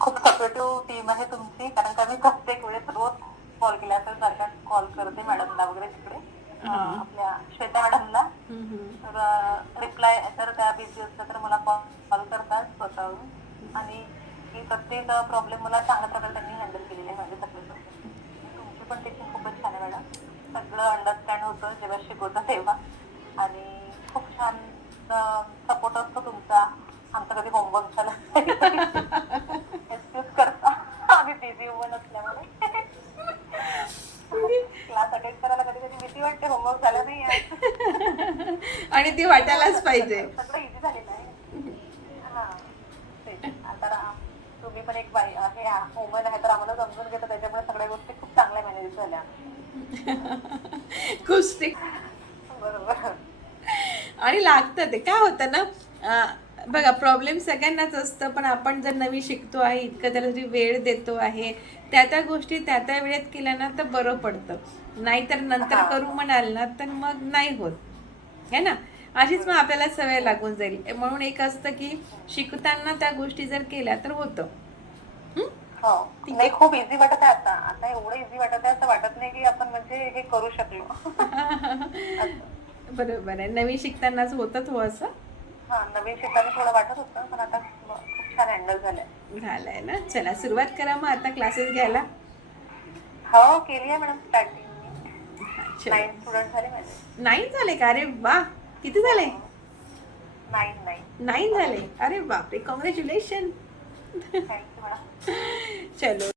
खूप supportive team आहे तुमची, कारण का मी प्रत्येक वेळेस रोज कॉल केला असेल सारखा कॉल करते मॅडमला वगैरे तिकडे आपल्या श्वेता मॅडमला. तर रिप्लाय तर त्या बिझी असतात तर मला कॉल करतात स्वतःहून, आणि प्रत्येक प्रॉब्लेम मला चांगल्या प्रकारे त्यांनी हँडल केलेले आहे माझे सगळे प्रॉब्लेम. तुमची पण टीचिंग खूपच छान आहे मॅडम, सगळं अंडरस्टँड होतं जेव्हा शिकवतं तेव्हा, आणि खूप छान सपोर्ट असतो तुमचा. आमचा कधी होमवर्क झाला एक्सक्यूज करता आम्ही बिझी वुमन असल्यामुळे. क्लास अटेंड करायला कधी कधी भीती वाटते, होमवर्क झाला नाही आहे आणि ती वाटायलाच पाहिजे. सगळं इझी झालेलं आहे. हा तेच. आता तुम्ही पण एक बाई हे वुमन आहे तर आम्हाला समजून घेता, त्याच्यामुळे सगळ्या गोष्टी खूप चांगल्या मॅनेज झाल्या. खूप स्ट्रिक्ट. बरोबर. आणि लागतं ते काय होतं ना, बघा प्रॉब्लेम सगळ्यांनाच असतं, पण आपण जर नवी शिकतो आहे, इतकं त्याला जी वेळ देतो आहे, त्या गोष्टी त्या वेळेत केल्या ना तर बरं पडतं. नाहीतर नंतर करू म्हणाल ना तर मग नाही होत है ना. अशीच मग आपल्याला सवय लागून जाईल. म्हणून एक असतं की शिकताना त्या गोष्टी जर केल्या तर होतं. हो नाही, खूप इझी वाटत आहे आता. आता एवढं इझी वाटत आहे, असं वाटत नाही की आपण म्हणजे हे करू शकलो. बरोबर आहे, नवीन शिकतानाच होतं हो असं. हा नवीन शिकताना थोडं वाटत होतं, पण आता खूप छान हँडल झालंय ना. चला सुरुवात करा मग आता क्लासेस घ्यायला. हो केली आहे मॅडम स्टार्टिंग. चलो 9 स्टुडंट झाले माझे. 9 झाले का? अरे वा, किती झाले? 9. 9 झाले. अरे बापरे, कॉंग्रॅच्युलेशन. Thank you madam. चलो.